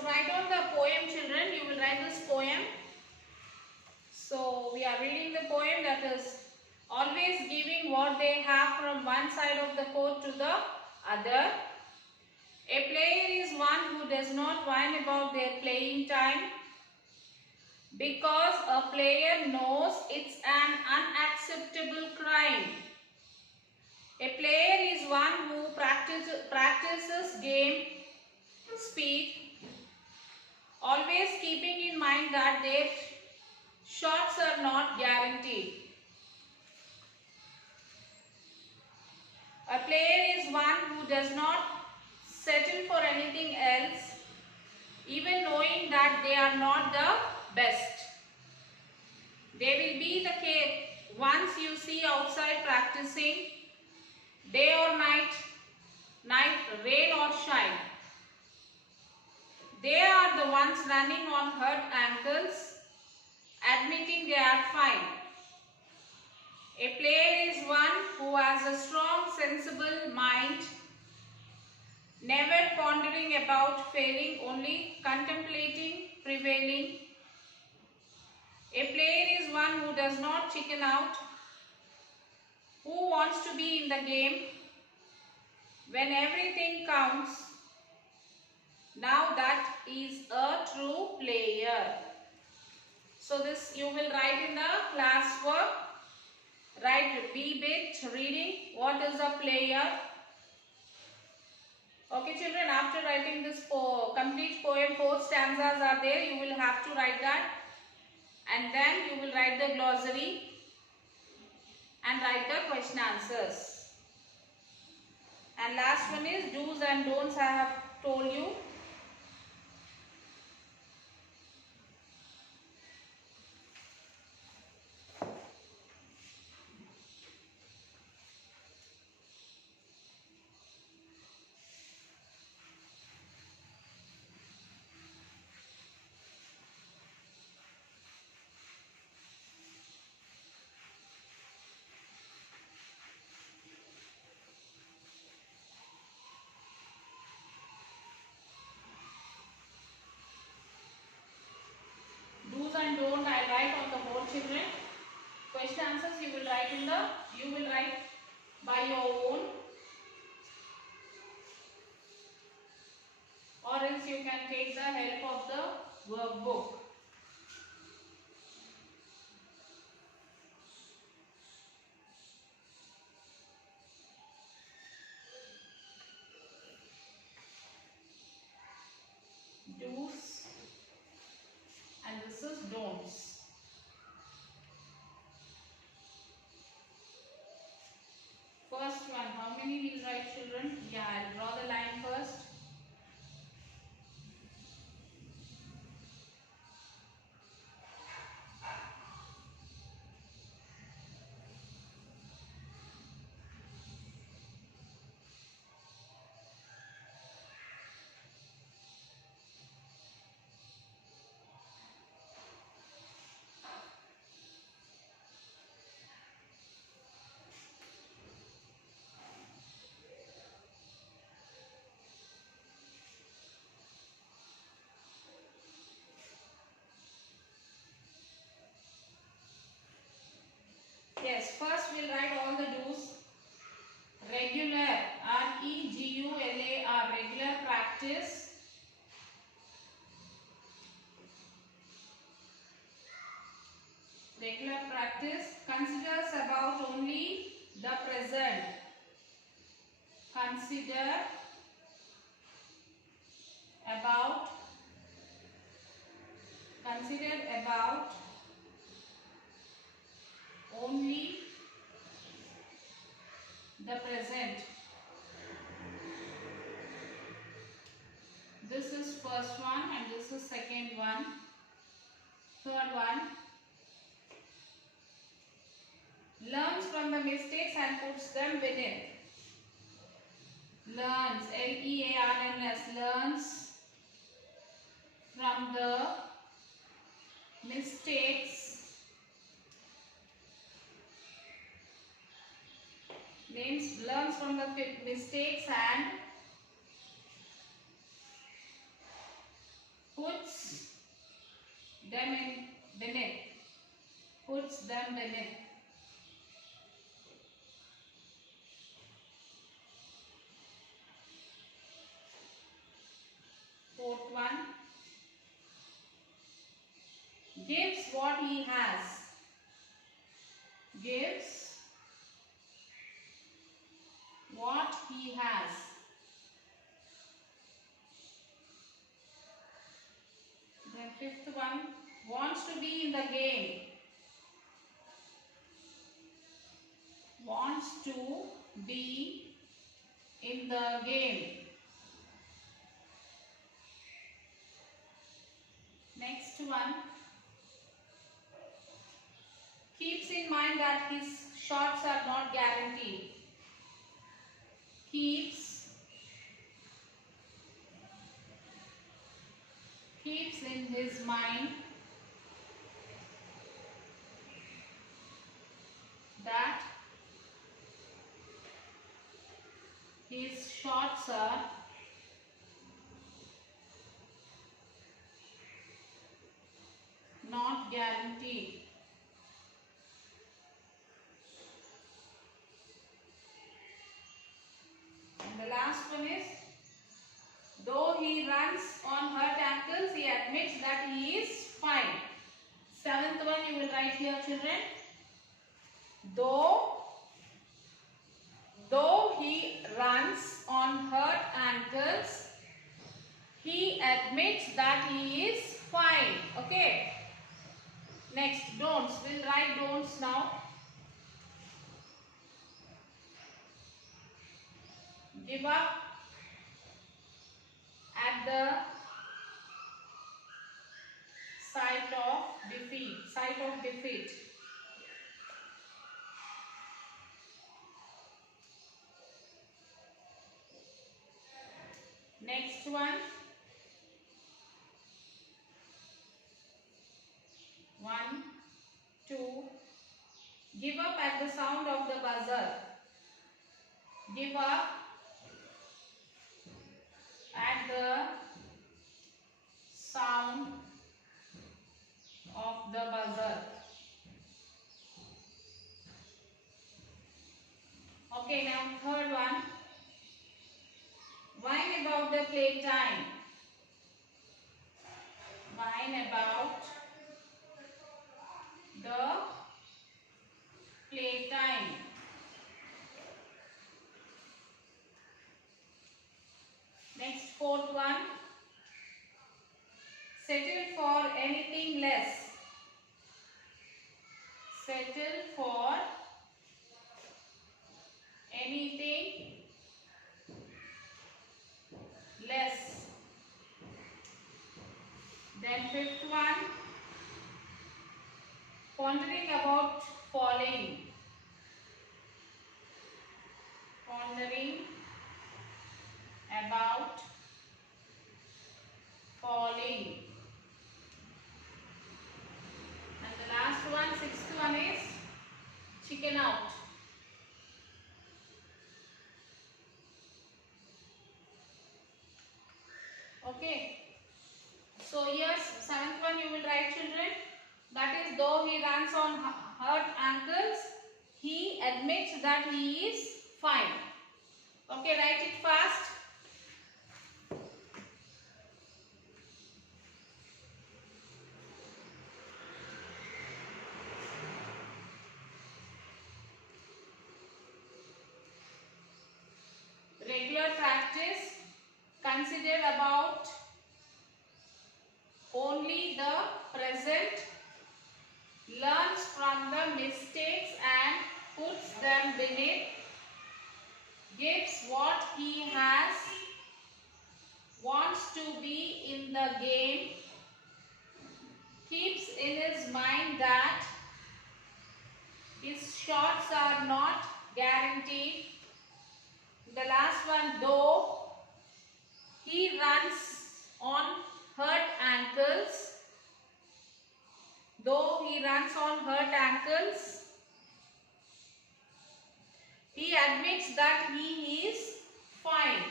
to write on the poem, children, you will write this poem. So we are reading the poem, that is always giving what they have from one side of the court to the other. A player is one who does not whine about their playing time, because a player knows it's an unacceptable crime. A player is one who practices game speed, always keeping in mind that their shots are not guaranteed. A player is one who does not settle for anything else, even knowing that they are not the best. They will be the ones you see outside practicing, day or night, rain or shine. They are the ones running on hurt ankles, admitting they are fine. A player is one who has a strong, sensible mind, never pondering about failing, only contemplating prevailing. A player is one who does not chicken out, who wants to be in the game when everything counts. Now that is a true player. So this you will write in the class work. Write B bit reading. What is a player? Okay, children, after writing this complete poem, 4 stanzas are there. You will have to write that. And then you will write the glossary and write the question answers. And last one is do's and don'ts I have told you. Do's and don't I write on the board, children. Question answers you will write by your own, or else you can take the help of the workbook. Do's and this is don'ts. First one, how many will write, children? Yeah, I'll draw the line first. Yes, first we'll write all the do's. Regular, R-E-G-U-L-A-R, regular practice. Regular practice considers about only the present. Consider about only the present. This is first one and this is second one. Third one, learns from the mistakes and puts them within. Learns, L-E-A-R-N-S, learns from the mistakes, means learns from the mistakes and puts them in beneath. Puts them beneath. Fourth one. Gives what he has. Gives what he has. Then fifth one. Wants to be in the game. Wants to be in the game. Next one. Keeps in mind that his shots are not guaranteed. Keeps in his mind that his shots are not guaranteed. And the last one is, though he runs on hurt ankles, he admits that he is fine. Seventh one you will write here, children. Though he runs on hurt ankles, he admits that he is fine. Okay. Next, don'ts. We'll write don'ts now. Give up at the sight of defeat. Sight of defeat. Next one. 1, 2. Give up at the sound of the buzzer. Give up at the sound of the buzzer. Okay, now third one. Whine about the playtime. Whine about the playtime. Next, fourth one. Settle for anything less. Settle for anything less. Then fifth one. Pondering about falling. Pondering about falling. And the last one, sixth one is chicken out. Okay. So here's seventh one you will write, children. That is, though he runs on hurt ankles, he admits that he is fine. Okay, write it fast. Regular practice. Consider about only the present. Learns from the mistakes and puts them beneath. Gives what he has. Wants to be in the game. Keeps in his mind that his shots are not guaranteed. The last one, though he runs on hurt ankles. Though he runs on hurt ankles, he admits that he is fine.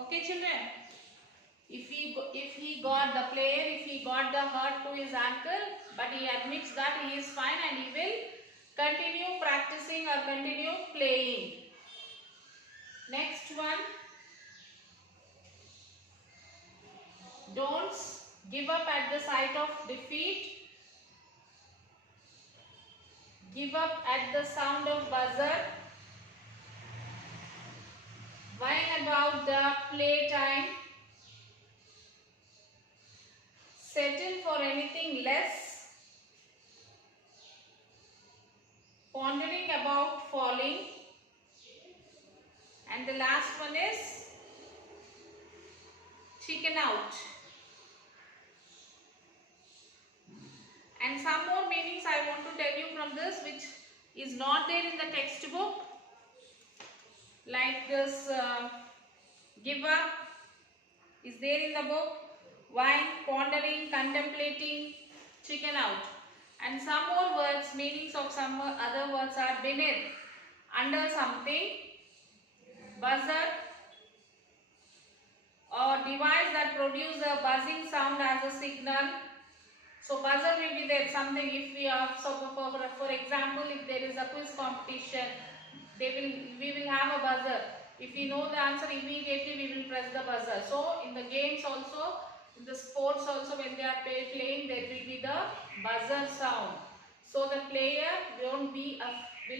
Okay, children. If he got the player, if he got the hurt to his ankle, but he admits that he is fine and he will continue practicing or continue playing. Next one. Don't give up at the sight of defeat. Give up at the sound of buzzer. Whine about the playtime. Settle for anything less. Pondering about falling. And the last one is chicken out. And some more meanings I want to tell you from this, which is not there in the textbook. Like this, give up is there in the book. Whine, pondering, contemplating, chicken out. And some more words, meanings of some other words are beneath, under something, buzzer, or device that produce a buzzing sound as a signal. So buzzer will be there, something if we are, so for example, if there is a quiz competition, we will have a buzzer. If we know the answer, immediately we will press the buzzer. So in the games also, in the sports also, when they are playing, there will be the buzzer sound. So the player will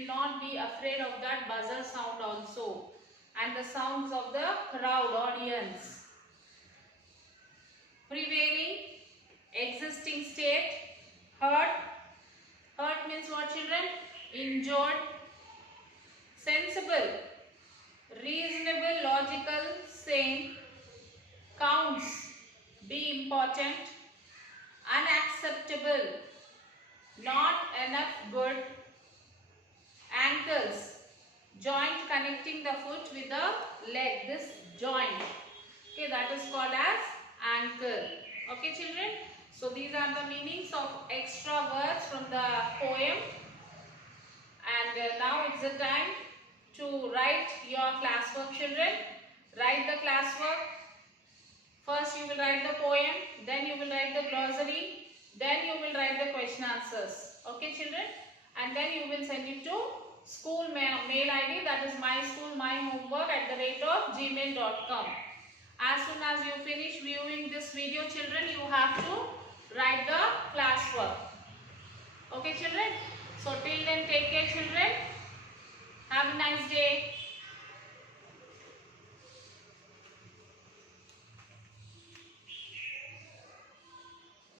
not be afraid of that buzzer sound also, and the sounds of the crowd audience. Prevailing, existing state, hurt. Hurt means what, children? Injured. Sensible, reasonable, logical, sane. Counts, be important. Unacceptable, not enough good. Ankles, joint connecting the foot with the leg, this joint. Okay, that is called as ankle. Okay, children. So these are the meanings of extra words from the poem. And now it's the time to write your classwork, children. Write the classwork. First you will write the poem, then you will write the glossary, then you will write the question answers. Okay, children? And then you will send it to school mail ID, that is myschoolmyhomework@gmail.com. As soon as you finish viewing this video, children, you have to write the classwork. Okay, children? So till then, take care, children. Have a nice day.